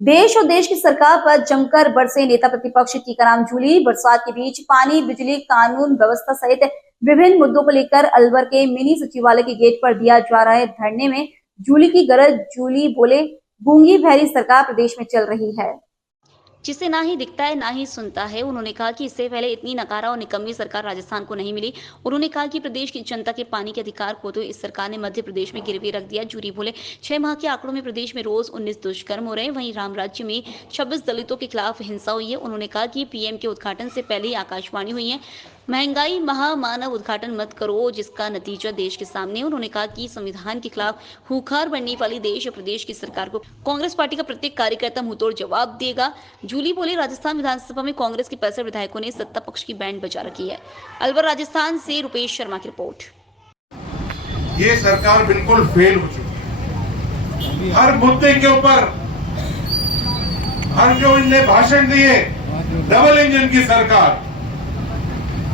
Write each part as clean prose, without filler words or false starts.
देश और देश की सरकार पर जमकर बरसे नेता प्रतिपक्ष टीकाराम जूली। बरसात के बीच पानी, बिजली, कानून व्यवस्था सहित विभिन्न मुद्दों को लेकर अलवर के मिनी सचिवालय के गेट पर दिया जा रहा है धरने में जूली की गरज। जूली बोले, गूंगी बहरी सरकार प्रदेश में चल रही है, जिसे ना ही दिखता है ना ही सुनता है। उन्होंने कहा कि इससे पहले इतनी नकारा और निकम्मी सरकार राजस्थान को नहीं मिली। उन्होंने कहा कि प्रदेश की जनता के पानी के अधिकार को तो इस सरकार ने मध्य प्रदेश में गिरवी रख दिया। जूरी बोले, 6 माह के आंकड़ों में प्रदेश में रोज 19 दुष्कर्म हो रहे हैं। वहीं राम राज्य में 26 दलितों के खिलाफ हिंसा हुई है। उन्होंने कहा कि पीएम के उद्घाटन से पहले ही आकाशवाणी हुई है, महंगाई महामानव उद्घाटन मत करो, जिसका नतीजा देश के सामने। उन्होंने कहा कि संविधान के खिलाफ हुंकार बनने वाली देश और प्रदेश की सरकार को कांग्रेस पार्टी का प्रत्येक कार्यकर्ता मुंहतोड़ जवाब देगा। जूली बोले, राजस्थान विधानसभा में कांग्रेस के 65 विधायकों ने सत्ता पक्ष की बैंड बजा रखी है। अलवर राजस्थान से रुपेश शर्मा की रिपोर्ट। ये सरकार बिल्कुल फेल हो चुकी है। हर मुद्दे के ऊपर हर जो इनने भाषण दिए, डबल इंजन की सरकार,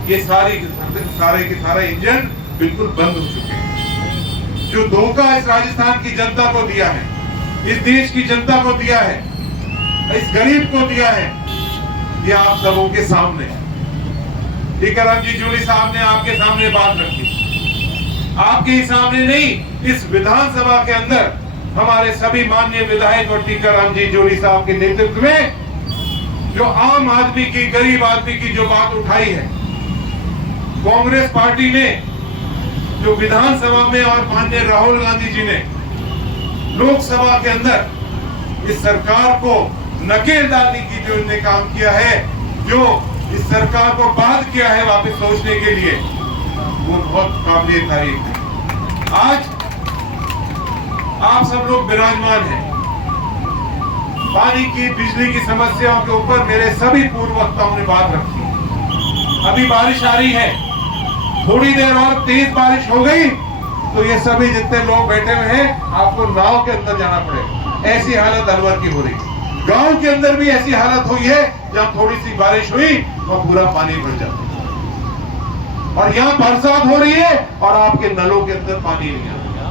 ये सारे के सारे इंजन बिल्कुल बंद हो चुके हैं। जो धोखा इस राजस्थान की जनता को दिया है, इस देश की जनता को दिया है, इस गरीब को दिया है, ये आप सबों के सामने। टीकाराम जी जूली साहब ने आपके सामने बात रखी, आपके ही सामने नहीं, इस विधानसभा के अंदर हमारे सभी माननीय विधायक और टीकाराम जी जूली साहब के नेतृत्व में जो आम आदमी की, गरीब आदमी की जो बात उठाई है, कांग्रेस पार्टी ने जो विधानसभा में और माननीय राहुल गांधी जी ने लोकसभा के अंदर इस सरकार को नकेल डालने की जो इन्होंने काम किया है, जो इस सरकार को बात किया है वापस सोचने के लिए, वो बहुत काबिले तारीफ है। आज आप सब लोग विराजमान हैं। पानी की, बिजली की समस्याओं के ऊपर मेरे सभी पूर्व वक्ताओं ने बात रखी। अभी बारिश आ रही है, थोड़ी देर और तेज बारिश हो गई तो ये सभी जितने लोग बैठे हुए हैं, आपको नाव के अंदर जाना पड़ेगा। ऐसी हालत अलवर की हो रही है। गांव के अंदर भी ऐसी हालत हुई है, जब थोड़ी सी बारिश हुई तो पूरा पानी भर जाता है। और यहाँ बरसात हो रही है और आपके नलों के अंदर पानी नहीं आ रहा।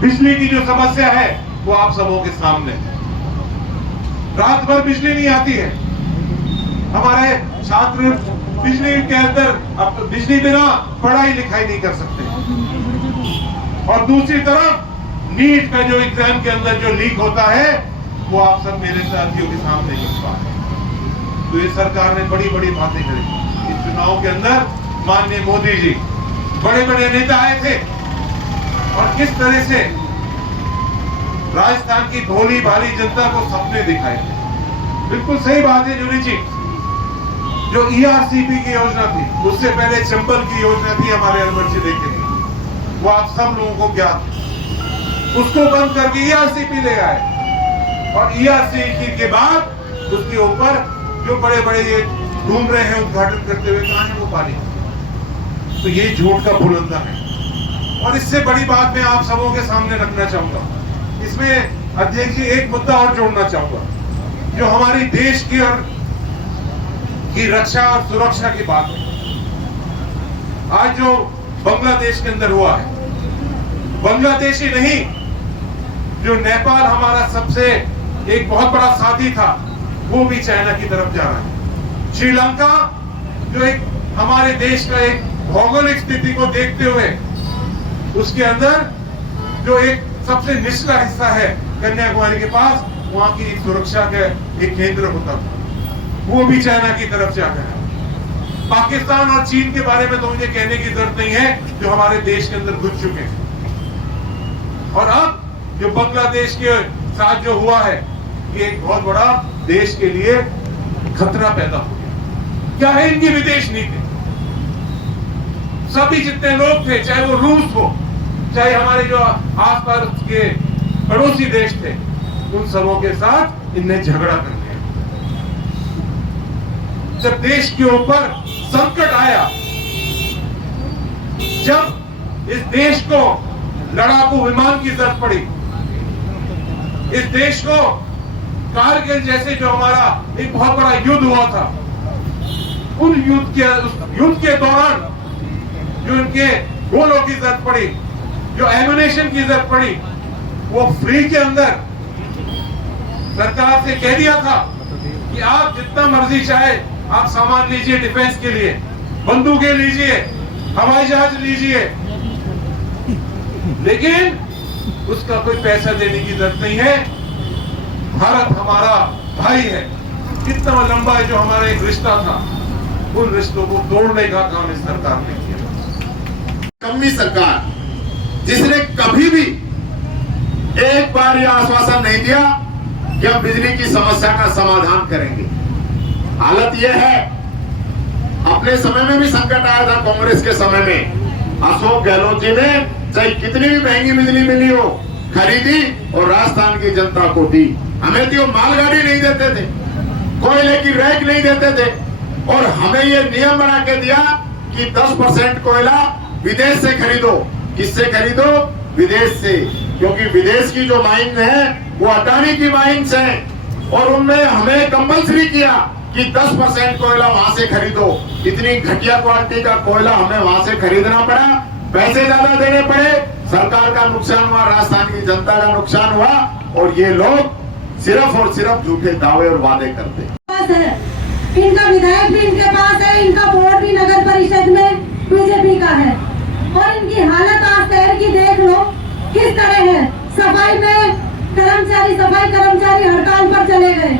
बिजली की जो समस्या है वो आप सबों के सामने, रात भर बिजली नहीं आती है। हमारे छात्र बिजली के अंदर, अब बिजली बिना पढ़ाई लिखाई नहीं कर सकते। और दूसरी तरफ नीट का जो एग्जाम के अंदर जो लीक होता है, वो आप सब मेरे साथियों के सामने होता है। तो ये सरकार ने बड़ी बड़ी बातें करी। इस चुनाव के अंदर माननीय मोदी जी, बड़े बड़े नेता आए थे और किस तरह से राजस्थान की भोली भाली जनता को सपने दिखाए थे। बिल्कुल सही बात है जूली जी। जो ERCP की योजना थी, उससे पहले चंबल की योजना थी हमारे अलवर जिले के लिए, वो आप सब लोगों को ज्ञात है। उसको बंद करके ERCP ले आए और ERCP के बाद उसके ऊपर जो बड़े बड़े ये घूम रहे हैं उद्घाटन करते हुए, कहां है वो पानी? तो ये झूठ का बुलंदा है। और इससे बड़ी बात मैं आप सबों के सामने रखना चाहूंगा। इसमें अध्यक्ष जी एक मुद्दा और जोड़ना चाहूंगा, जो हमारी देश की और की रक्षा और सुरक्षा की बात है। आज जो बांग्लादेश के अंदर हुआ है, बांग्लादेश ही नहीं, जो नेपाल हमारा सबसे एक बहुत बड़ा साथी था, वो भी चाइना की तरफ जा रहा है। श्रीलंका जो एक हमारे देश का एक भौगोलिक स्थिति को देखते हुए, उसके अंदर जो एक सबसे निचला हिस्सा है कन्याकुमारी के पास, वहां की सुरक्षा का एक केंद्र होता था, वो भी चाइना की तरफ जा रहा है। पाकिस्तान और चीन के बारे में तो मुझे कहने की जरूरत नहीं है, जो हमारे देश के अंदर घुस चुके हैं। और अब जो बांग्लादेश के साथ जो हुआ है, ये एक बहुत बड़ा देश के लिए खतरा पैदा हो गया। क्या है इनकी विदेश नीति? सभी जितने लोग थे, चाहे वो रूस हो, चाहे हमारे जो आसपास के पड़ोसी देश थे, उन सबों के साथ इनने झगड़ा कर लिया। जब देश के ऊपर संकट आया, जब इस देश को लड़ाकू विमान की जरूरत पड़ी, इस देश को कारगिल जैसे जो हमारा एक बहुत बड़ा युद्ध हुआ था, उन युद्ध के दौरान जो इनके गोलों की जरूरत पड़ी, जो एम्युनिशन की जरूरत पड़ी, वो फ्री के अंदर सरकार से कह दिया था कि आप जितना मर्जी चाहे आप सामान लीजिए, डिफेंस के लिए बंदूकें लीजिए, हवाई जहाज लीजिए, लेकिन उसका कोई पैसा देने की जरूरत नहीं है। भारत हमारा भाई है। कितना लंबा है जो हमारा एक रिश्ता था, उन रिश्तों को तोड़ने का काम इस सरकार ने किया। कम्मी सरकार जिसने कभी भी एक बार यह आश्वासन नहीं दिया कि हम बिजली की समस्या का समाधान करेंगे। हालत यह है, अपने समय में भी संकट आया था कांग्रेस के समय में, अशोक गहलोत जी ने चाहे कितनी भी महंगी बिजली मिली हो खरीदी और राजस्थान की जनता को दी। हमें तो मालगाड़ी नहीं देते थे, कोयले की रैक नहीं देते थे, और हमें ये नियम बना के दिया कि 10% कोयला विदेश से खरीदो। किससे खरीदो? विदेश से, क्योंकि विदेश की जो माइन है वो अडानी की माइन्स है, और उनमें हमें कंपल्सरी किया कि 10% कोयला वहां से खरीदो। इतनी घटिया क्वालिटी का कोयला हमें वहां से खरीदना पड़ा, पैसे ज्यादा देने पड़े, सरकार का नुकसान हुआ, राजस्थान की जनता का नुकसान हुआ, और ये लोग सिर्फ और सिर्फ झूठे दावे और वादे करते। इनका विधायक भी इनके पास है, इनका बोर्ड भी नगर परिषद में बीजेपी का है, और इनकी हालत आज शहर की देख लो किस तरह है। सफाई में सफाई कर्मचारी हड़ताल पर चले गए।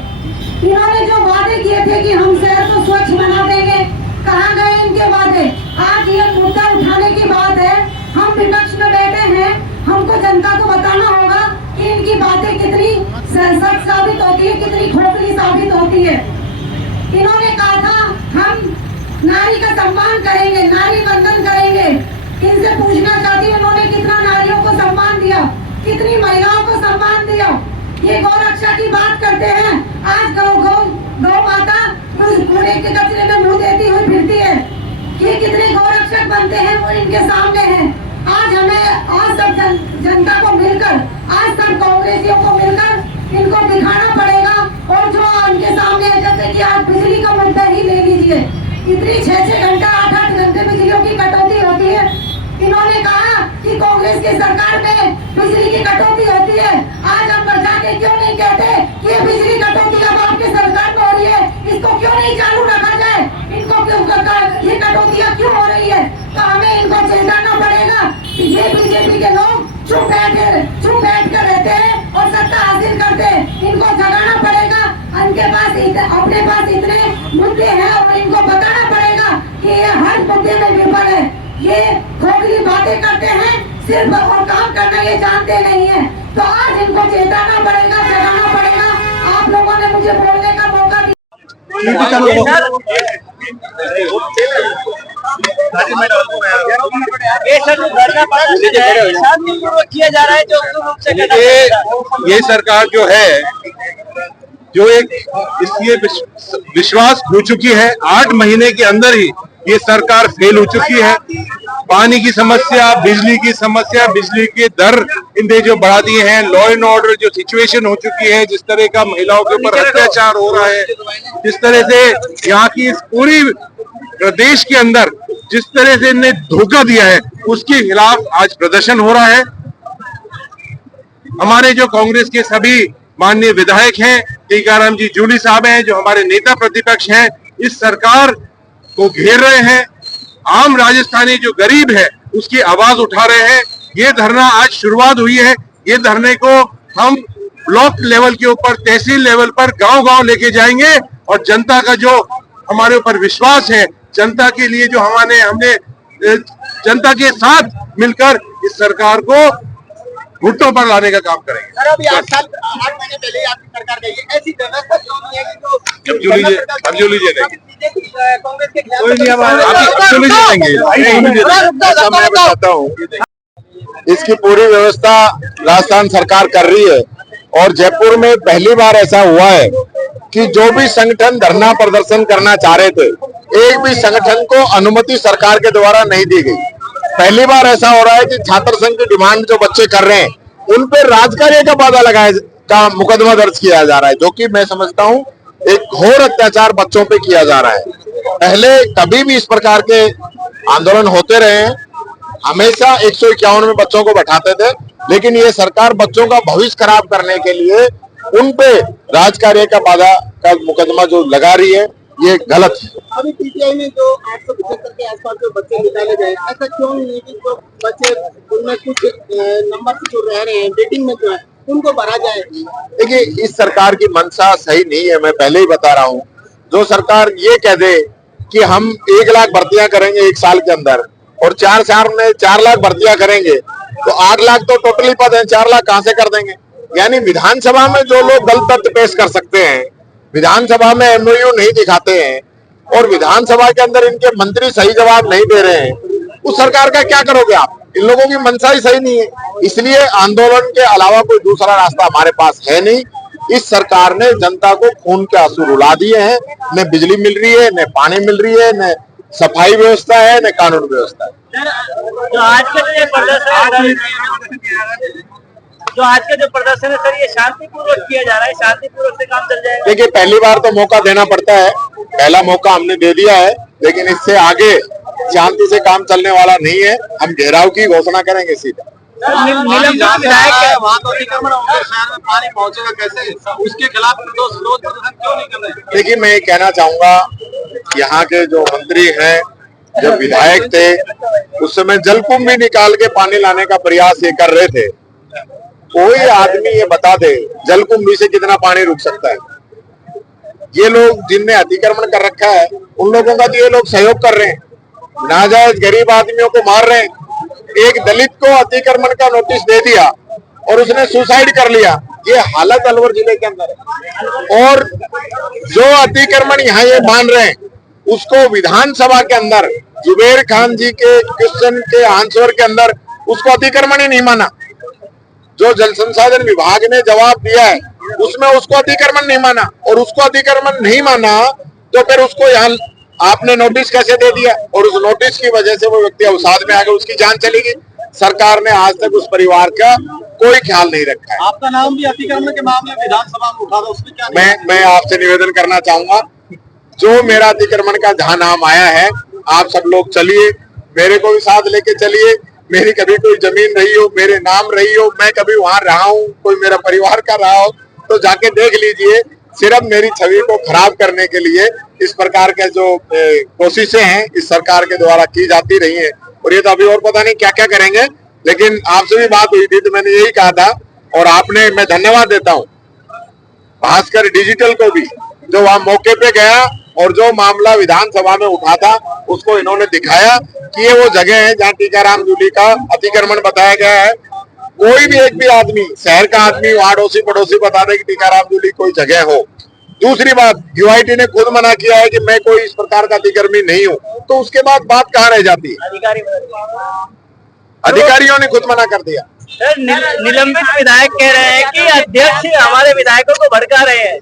इन्होंने जो वादे किए थे कि हम शहर को स्वच्छ बना देंगे, कहाँ गए इनके वादे? आज ये मुद्दा उठाने की बात है, हम विपक्ष में बैठे हैं, हमको जनता को बताना होगा कि इनकी बातें कितनी सच साबित होती है, कितनी खोखली साबित होती है। इन्होंने कहा था हम नारी का सम्मान करेंगे, नारी वंदन करेंगे। इनसे पूछना चाहती हूँ, उन्होंने कितना नारियों को सम्मान दिया, कितनी महिलाओं को सम्मान दिया? ये गौ रक्षा की बात करते हैं, आज गौ माता कूड़े के कचरे में मुंह देती हुई फिरती है। ये कितने गौ रक्षक बनते हैं वो इनके सामने है। आज सब जनता को मिलकर, आज सब कांग्रेसियों को मिलकर इनको दिखाना पड़ेगा। और जो उनके सामने है, जैसे कि आज बिजली का मुद्दा ही ले लीजिए, इतनी 6-6 घंटा 8-8 घंटे बिजलियों की कटौती होती है। इन्होंने कहा कि कांग्रेस की सरकार में बिजली की कटौती होती है। आज हम बचा के क्यों नहीं कहते कि ये बिजली कटौती अब आपकी सरकार में हो रही है, इसको क्यों नहीं चालू रखा जाए? इनको क्यों ये कटौतियां क्यों हो रही है? तो हमें इनको चेताना पड़ेगा कि ये बीजेपी के लोग चुप बैठ कर रहते हैं और सत्ता हासिल करते हैं। इनको जगाना पड़ेगा, अपने पास इतने मुद्दे हैं और इनको बताना पड़ेगा कि ये हर मुद्दे में विफल है। ये खोखली बातें करते हैं सिर्फ, और काम करना ये जानते नहीं है। तो आज इनको चेताना पड़ेगा, जगाना पड़ेगा। आप लोगों ने मुझे बोलने का मौका दिया। किया जा रहा है जो ये सरकार जो है, जो एक इसलिए विश्वास खो चुकी है। 8 महीने के अंदर ही ये सरकार फेल हो चुकी है। पानी की समस्या, बिजली की समस्या, बिजली के दर इनने जो बढ़ा दिए हैं, लॉ एंड ऑर्डर जो सिचुएशन हो चुकी है, जिस तरह का महिलाओं के ऊपर अत्याचार हो रहा है, जिस तरह से यहाँ की इस पूरी प्रदेश के अंदर जिस तरह से इन्हें धोखा दिया है, उसके खिलाफ आज प्रदर्शन हो रहा है। हमारे जो कांग्रेस के सभी माननीय विधायक हैं, टीकाराम जी जूली साहब हैं, जो हमारे नेता प्रतिपक्ष हैं, इस सरकार को घेर रहे हैं। आम राजस्थानी जो गरीब है उसकी आवाज उठा रहे हैं। ये धरना आज शुरुआत हुई है, ये धरने को हम ब्लॉक लेवल के ऊपर, तहसील लेवल पर, गांव-गांव लेके जाएंगे, और जनता का जो हमारे ऊपर विश्वास है, जनता के लिए जो हमने जनता के साथ मिलकर इस सरकार को घुटनों पर लाने का काम करेंगे। सर, अभी 8 महीने पहले आपकी सरकार गई है, ऐसी व्यवस्था क्यों नहीं है कि जो कांग्रेस के मैं बताता हूँ, इसकी पूरी व्यवस्था राजस्थान सरकार कर रही है। और जयपुर में पहली बार ऐसा हुआ है कि जो भी संगठन धरना प्रदर्शन करना चाह रहे थे, एक भी संगठन को अनुमति सरकार के द्वारा नहीं दी गई। पहली बार ऐसा हो रहा है कि छात्र संघ की डिमांड जो बच्चे कर रहे हैं, उन पे राजकार्य का बाधा लगाए का मुकदमा दर्ज किया जा रहा है, जो कि मैं समझता हूँ एक घोर अत्याचार बच्चों पे किया जा रहा है। पहले कभी भी इस प्रकार के आंदोलन होते रहे हैं, हमेशा 151 में बच्चों को बैठाते थे, लेकिन ये सरकार बच्चों का भविष्य खराब करने के लिए उन पे राजकार्य का बाधा का मुकदमा जो लगा रही है ये गलत है। अभी पीटीआई में जो 875 के आसपास जो बच्चे निकाले गए, ऐसा क्यों नहीं है कि जो बच्चे उनमें कुछ नंबर से जो रह रहे हैं वेटिंग में जो है उनको भरा जाए? देखिए, इस सरकार की मंशा सही नहीं है, मैं पहले ही बता रहा हूँ। जो सरकार ये कह दे कि हम 1 लाख भर्तियां करेंगे 1 साल के अंदर और 4 साल में 4 लाख भर्तियां करेंगे तो 8 लाख तो टोटली पद है, 4 लाख कहां से कर देंगे? यानी विधानसभा में जो लोग गलत तथ्य पेश कर सकते हैं, विधानसभा में एमओयू नहीं दिखाते हैं और विधानसभा के अंदर इनके मंत्री सही जवाब नहीं दे रहे हैं, उस सरकार का क्या करोगे आप? इन लोगों की मंशा ही सही नहीं है, इसलिए आंदोलन के अलावा कोई दूसरा रास्ता हमारे पास है नहीं। इस सरकार ने जनता को खून के आंसू रुला दिए हैं, न बिजली मिल रही है, न पानी मिल रही है, न सफाई व्यवस्था है, न कानून व्यवस्था है। जो आज का जो प्रदर्शन है सर, ये शांतिपूर्वक किया जा रहा है, शांतिपूर्वक से काम चल जाएगा? देखिए, पहली बार तो मौका देना पड़ता है, पहला मौका हमने दे दिया है, लेकिन इससे आगे शांति से काम चलने वाला नहीं है। हम घेराव की घोषणा करेंगे सीधा। निलंबित विधायक है वहाँ तो अतिक्रमण होंगे, शहर में पानी पहुँचेगा कैसे? उसके खिलाफ विरोध प्रदर्शन क्यों नहीं कर रहे? देखिए, मैं ये कहना चाहूंगा, यहाँ के जो मंत्री हैं, जब विधायक थे उस समय जलकुंभ भी निकाल के पानी लाने का प्रयास ये कर रहे थे। कोई आदमी ये बता दे जलकुंभी से कितना पानी रुक सकता है? ये लोग जिनने अतिक्रमण कर रखा है उन लोगों का तो ये लोग सहयोग कर रहे हैं, नाजायज गरीब आदमियों को मार रहे हैं। एक दलित को अतिक्रमण का नोटिस दे दिया और उसने सुसाइड कर लिया, ये हालत अलवर जिले के अंदर है। और जो अतिक्रमण यहाँ ये मान रहे हैं उसको विधानसभा के अंदर जुबेर खान जी के क्वेश्चन के आंसर के अंदर उसको अतिक्रमण ही नहीं माना। जो जल संसाधन विभाग ने जवाब दिया है उसमें उसको अतिक्रमण नहीं माना, और उसको अतिक्रमण नहीं माना तो फिर उसको यहाँ आपने नोटिस कैसे दे दिया? और उस नोटिस की वजह से वो व्यक्ति अवसाद में आ गया, उसकी जान चली गई। सरकार ने आज तक उस परिवार का कोई ख्याल नहीं रखा है। आपका नाम भी अतिक्रमण के मामले में विधानसभा में उठा था, उसमें क्या? मैं आपसे निवेदन करना चाहूंगा, जो मेरा अतिक्रमण का जहां नाम आया है, आप सब लोग चलिए, मेरे को भी साथ लेके चलिए। मेरी कभी कोई जमीन रही हो, मेरे नाम रही हो, मैं कभी वहां रहा हूं, कोई मेरा परिवार का रहा हो, तो जाके देख लीजिए। सिर्फ मेरी छवि को खराब करने के लिए इस प्रकार के जो कोशिशें हैं इस सरकार के द्वारा की जाती रही हैं, और ये तो अभी और पता नहीं क्या क्या करेंगे। लेकिन आपसे भी बात हुई थी तो मैंने यही कहा था, और आपने, मैं धन्यवाद देता हूँ भास्कर डिजिटल को भी, जो वहां मौके पे गया और जो मामला विधानसभा में उठा था उसको इन्होंने दिखाया कि ये वो जगह है जहाँ टीकाराम जूली का अतिक्रमण बताया गया है। कोई भी एक भी आदमी, शहर का आदमी, अड़ोसी पड़ोसी बता दे कि टीकाराम जूली कोई जगह हो। दूसरी बात, यूआईटी ने खुद मना किया है कि मैं कोई इस प्रकार का अतिक्रमी नहीं हूँ, तो उसके बाद बात कहाँ रह जाती है? अधिकारियों ने खुद मना कर दिया। निलंबित विधायक कह रहे हैं कि अध्यक्ष हमारे विधायकों को भड़का रहे हैं।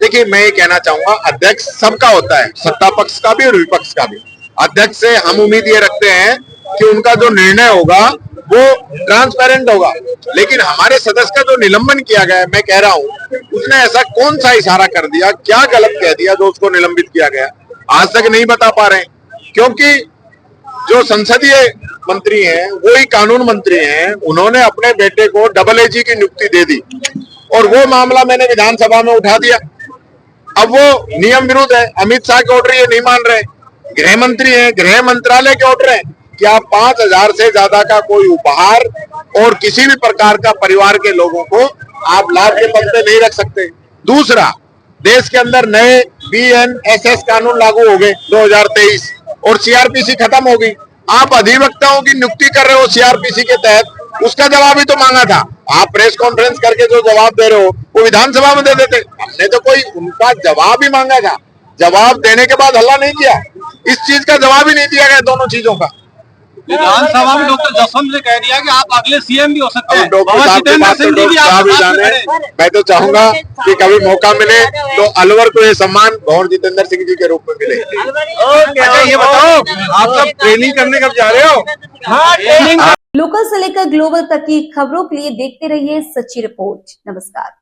देखिए, मैं ये कहना चाहूंगा, अध्यक्ष सबका होता है, सत्ता पक्ष का भी और विपक्ष का भी। अध्यक्ष से हम उम्मीद ये रखते हैं कि उनका जो निर्णय होगा वो ट्रांसपेरेंट होगा, लेकिन हमारे सदस्य का जो निलंबन किया गया है, मैं कह रहा हूँ उसने ऐसा कौन सा इशारा कर दिया, क्या गलत कह दिया जो उसको निलंबित किया गया, आज तक नहीं बता पा रहे हैं। क्योंकि जो संसदीय मंत्री हैं वो ही कानून मंत्री हैं, उन्होंने अपने बेटे को डबल एजी की नियुक्ति दे दी और वो मामला मैंने विधानसभा में उठा दिया। अब वो नियम विरुद्ध है, अमित शाह के ऑर्डर ये नहीं मान रहे, गृह मंत्री हैं, गृह मंत्रालय के ऑर्डर है कि आप 5000 से ज्यादा का कोई उपहार और किसी भी प्रकार का परिवार के लोगों को आप लाभ के पद पे नहीं रख सकते। दूसरा, देश के अंदर नए बीएनएसएस कानून लागू हो गए 2023 और सीआरपीसी खत्म हो गई। आप अधिवक्ताओं की नियुक्ति कर रहे हो सीआरपीसी के तहत, उसका जवाब ही तो मांगा था। आप प्रेस कॉन्फ्रेंस करके जो जवाब दे रहे हो वो विधानसभा में दे देते। हमने तो कोई उनका जवाब ही मांगा था, जवाब देने के बाद हल्ला नहीं किया। इस चीज का जवाब ही नहीं दिया गया, दोनों चीजों का। विधानसभा में डॉक्टर जसवंत ने कह दिया कि आप अगले सीएम भी हो सकते हैं। डॉक्टर साहब के बात तो डॉक्टर साहब ही जाने। मैं तो चाहूंगा कि कभी मौका मिले तो अलवर को ये सम्मान भंवर जितेंद्र सिंह जी के रूप में मिले। अच्छा, ये बताओ आप सब ट्रेनिंग करने कब जा रहे हो? हाँ, ट्रेनिंग। लोकल से लेकर ग्लोबल तक की खबरों के लिए देखते रहिए सच्ची रिपोर्ट। नमस्कार।